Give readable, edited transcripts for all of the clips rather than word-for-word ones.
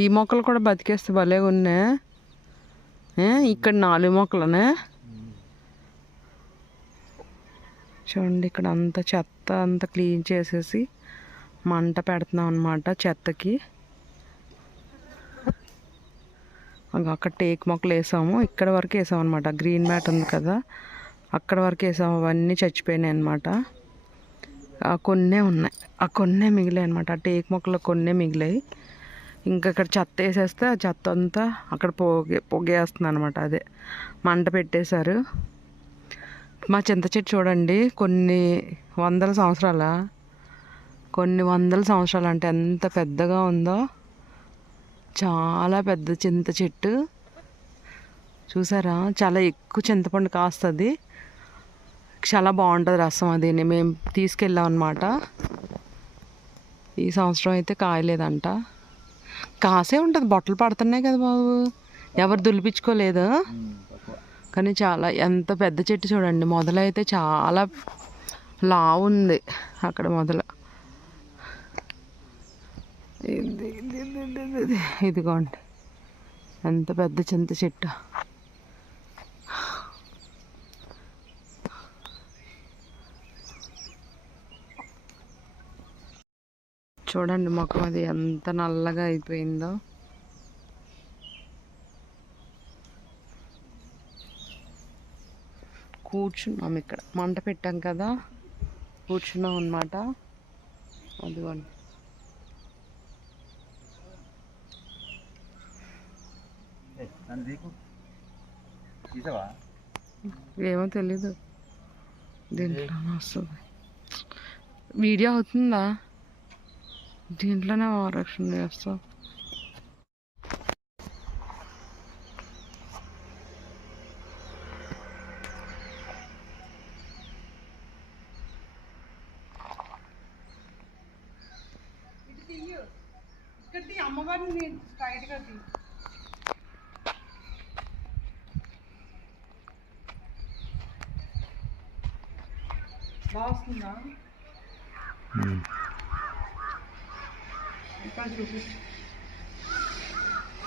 ఈ మొక్కలు కూడా బతికేస్తే భలే ఉన్నాయి. ఇక్కడ 4 మొక్కలనే చూడండి. ఇక్కడ అంతా చెత్త అంతా క్లీన్ చేసేసి మంట పెడుతున్నాం అన్నమాట చెత్తకి. అక్కడ టేక్ మొక్కలు వేసాము, ఇక్కడ వరకు వేసాము అనమాట. గ్రీన్ మ్యాట్ ఉంది కదా, అక్కడ వరకు వేసాము. అవన్నీ చచ్చిపోయినాయి అనమాట. కొన్నే ఉన్నాయి, కొన్నే మిగిలాయి అనమాట. ఆ టేక్ మొక్కలు కొన్నే మిగిలాయి. ఇంకా ఇక్కడ చెత్త వేసేస్తే ఆ చెత్త అంతా అక్కడ పొగేస్తుంది అనమాట. అదే మంట పెట్టేశారు. మా చింత చెట్టు చూడండి, కొన్ని వందల సంవత్సరాలు అంటే ఎంత పెద్దగా ఉందో. చాలా పెద్ద చింత చెట్టు చూసారా. చాలా ఎక్కువ చింతపండు కాస్తుంది. చాలా బాగుంటుంది రసం. అది మేము తీసుకెళ్ళాం అన్నమాట. ఈ సంవత్సరం అయితే కాయలేదంట. కాసే ఉంటుంది, బొట్టలు పడుతున్నాయి కదా బాబు. ఎవరు దులిపించుకోలేదు. కానీ చాలా ఎంత పెద్ద చెట్టు చూడండి. మొదలైతే చాలా లావు ఉంది అక్కడ మొదలు. ఇదిగోండి ఎంత పెద్ద చింత చెట్టు. చూడండి మొఖం అది ఎంత నల్లగా అయిపోయిందో. కూర్చున్నాం ఇక్కడ, మంట పెట్టాం కదా, కూర్చున్నాం అన్నమాట. అదిగోండి ఏమో తెలీదు, దీంట్లోనే వస్తుంది. వీడియో అవుతుందా? దీంట్లోనే ఆరక్షణ చేస్తాం. అమ్మవారిని స్ట్రైట్గా బాగా వస్తుందా?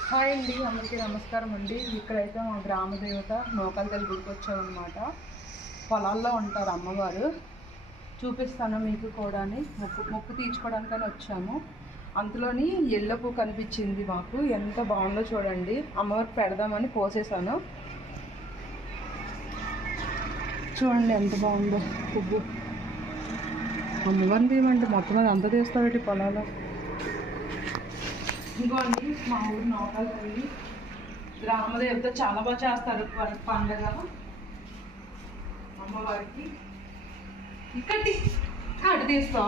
హాయ్ అండి, అందరికీ నమస్కారం అండి. ఇక్కడైతే మా గ్రామ దేవత నూకాల తల్లి గుడికి వచ్చామన్నమాట. పొలాల్లో ఉంటారు అమ్మవారు. చూపిస్తాను మీకు కూడా. మొక్కు తీర్చుకోవడానికని వచ్చాము. అందులోని ఎల్లో పువ్వు కనిపించింది మాకు. ఎంత బాగుందో చూడండి. అమ్మవారికి పెడదామని పోసేసాను. చూడండి ఎంత బాగుందో పువ్వు. అమ్మవారిని తీయమంటే మొత్తం అది అంతా తీస్తాబెట్టి పొలాల్లో. ఇంకోండి మా ఊరు నూకాల తల్లి గ్రామదేవత. చాలా బాగా చేస్తారు పండగ అమ్మవారికి. ఇక్కడి అటు తీస్తా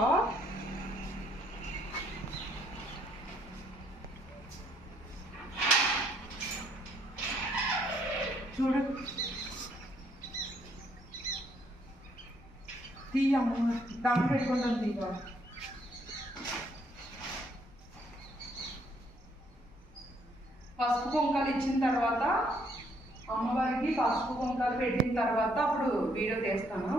చూడండి. తీయమ్మ దండ పెట్టుకుంటాను. తీయ పసుపు కుంకాలు ఇచ్చిన తర్వాత, అమ్మవారికి పసుపు కుంకాలు పెట్టిన తర్వాత అప్పుడు వీడియో తీస్తాను.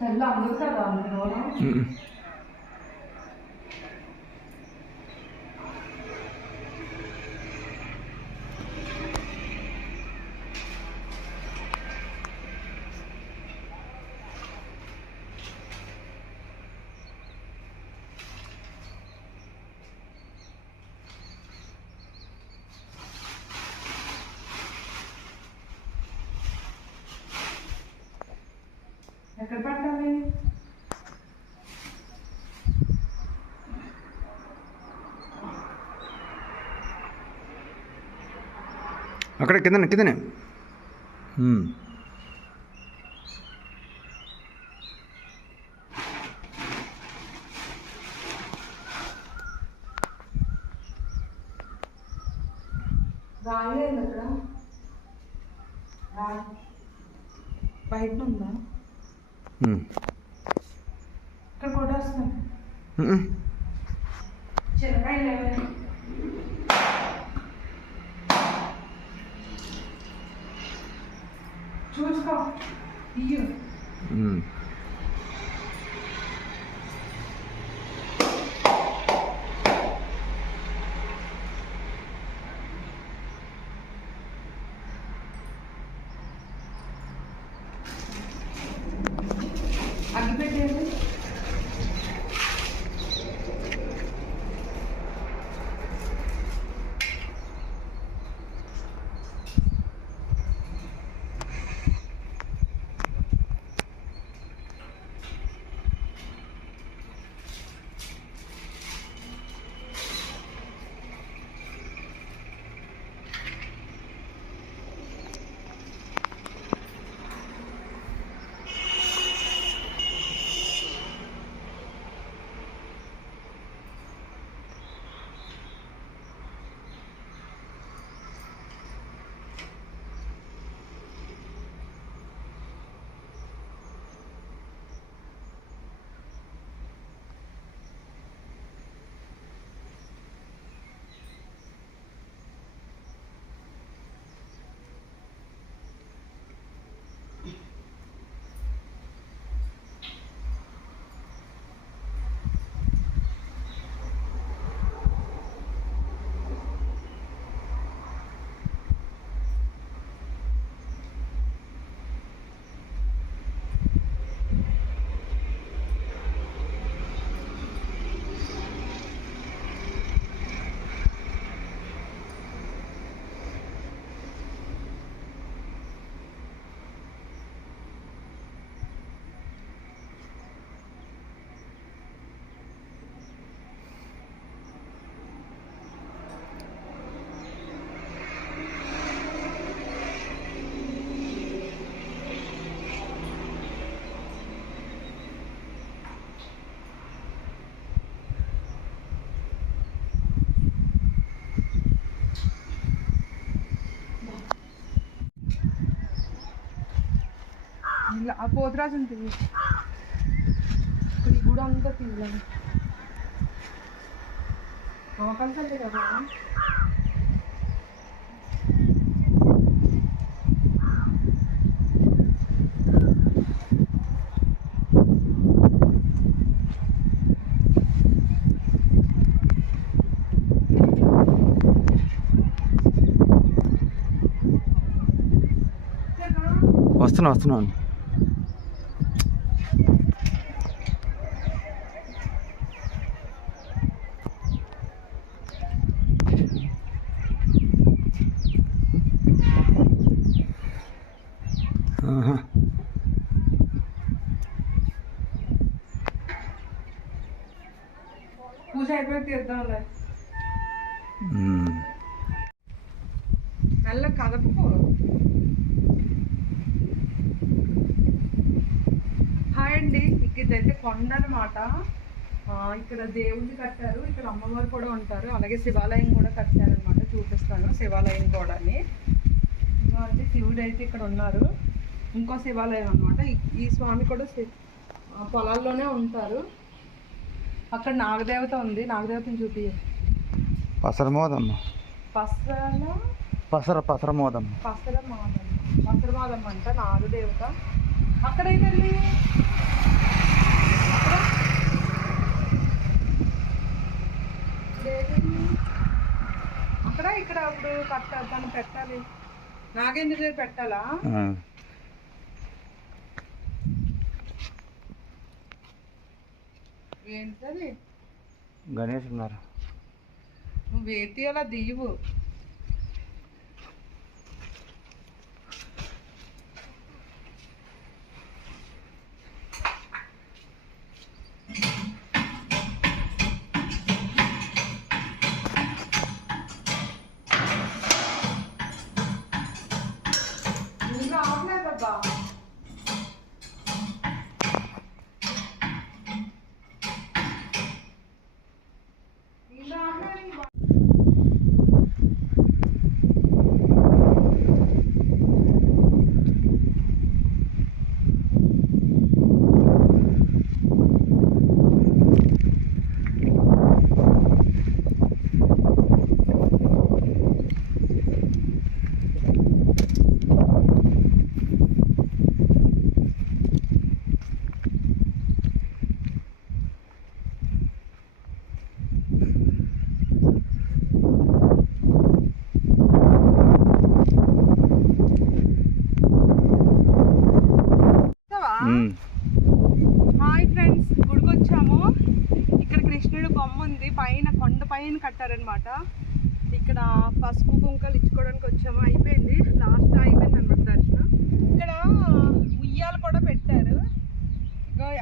తెల్ల అందరు కదా అందులో. ఎక్కడ పట్టాలి? అక్కడ కిందనే రాలేదు. అక్కడ బయట ఉందా? ఇక్కడ కూడా వస్తాను. ఉమ్. చిన్నకాయలు చూసుకో ఇయ్యు. ఉమ్. అగ్గి పెట్టేది. ఇలా ఆ పోతురాజుని తీయ. ఈ గుడి అంతా తీయాలి. అవకాశం కదా. వస్తున్నాను. ఆహా. పూజ అయిపోయి తీద్దాంలే. నల్ల కదపకు. హాయ్ అండి. ఇదైతే కొండ అనమాట. ఇక్కడ దేవుడిని కట్టారు, ఇక్కడ అమ్మవారు కూడా ఉంటారు, అలాగే శివాలయం కూడా కట్టారనమాట. చూపిస్తాను శివాలయం కూడా. అంటే శివుడు అయితే ఇక్కడ ఉన్నారు. ఇంకో శివాలయం అనమాట. ఈ స్వామి కూడా పొలాల్లోనే ఉంటారు. అక్కడ నాగదేవత ఉంది, నాగదేవతని చూపి. పసరమోదమ్మ. పసరమోదమ్మ. పసరమాదమ్మ అంట నాగదేవత. అక్కడైతే అక్కడ ఇక్కడ అప్పుడు తను పెట్టాలి. నాగేంద్ర దగ్గర పెట్టాలా? ఏంటది? గణేష్ ఉన్నారు. నువ్వు వేతి అలా దియ్యవు. లాస్ట్ అయిపోయింది అనమాట దర్శనం. ఇక్కడ ఉయ్యాలు కూడా పెట్టారు.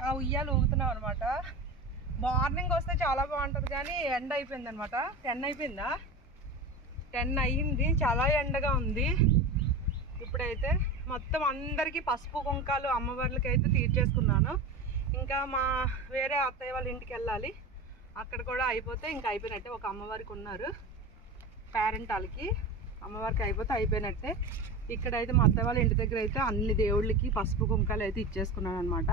ఆ ఉయ్యాలు ఊగుతున్నాం అనమాట. మార్నింగ్ వస్తే చాలా బాగుంటుంది కానీ ఎండ అయిపోయింది అనమాట. 10 అయిపోయిందా? 10 అయ్యింది. చాలా ఎండగా ఉంది. ఇప్పుడైతే మొత్తం అందరికీ పసుపు కుంకాలు అమ్మవార్లకి అయితే తీర్చేసుకున్నాను. ఇంకా మా వేరే అత్తయ్య వాళ్ళ ఇంటికి వెళ్ళాలి. అక్కడ కూడా అయిపోతే ఇంకా అయిపోయినట్టే. ఒక అమ్మవారికి ఉన్నారు పేరెంట్ వాళ్ళకి, అమ్మవారికి అయిపోతే అయిపోయినట్టే. ఇక్కడైతే మా అత్తయ్య వాళ్ళ ఇంటి దగ్గర అయితే అన్ని దేవుళ్ళకి పసుపు కుంకాలు అయితే ఇచ్చేసుకున్నాను అనమాట.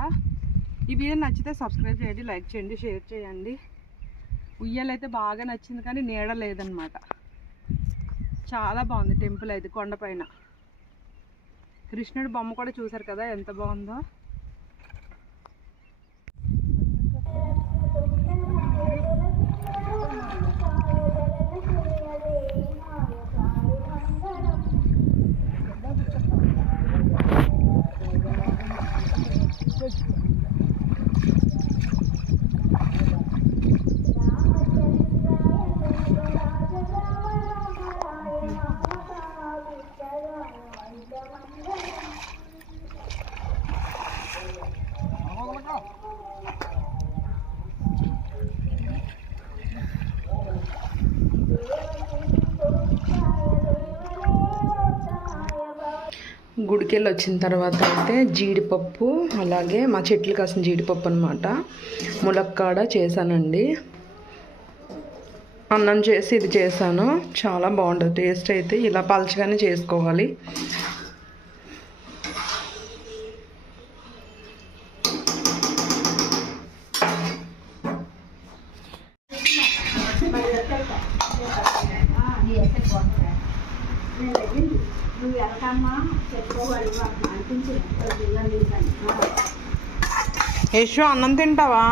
ఈ వీడియో నచ్చితే సబ్స్క్రైబ్ చేయండి, లైక్ చేయండి, షేర్ చేయండి. ఉయ్యాలైతే బాగా నచ్చింది కానీ నీడ లేదనమాట. చాలా బాగుంది టెంపుల్ అయితే కొండపైన. కృష్ణుడి బొమ్మ కూడా చూసారు కదా ఎంత బాగుందో. గుడికెళ్ళి వచ్చిన తర్వాత అయితే జీడిపప్పు, అలాగే మా చెట్లు కాసిన జీడిపప్పు అనమాట, ములక్కాడ చేశానండి. అన్నం చేసి ఇది చేశాను. చాలా బాగుంటుంది టేస్ట్ అయితే. ఇలా పలచగానే చేసుకోవాలి. యశు అన్నం తింటావా?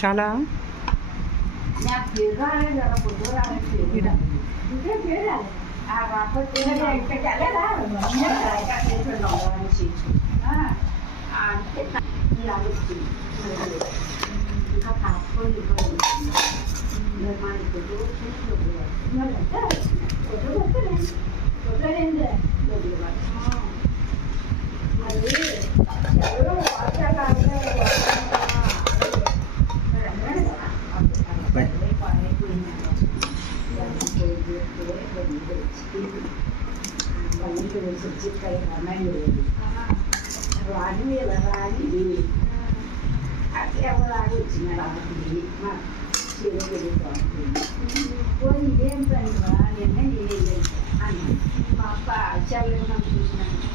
చాలా మా అప్ప చల్లగా చూసినాను.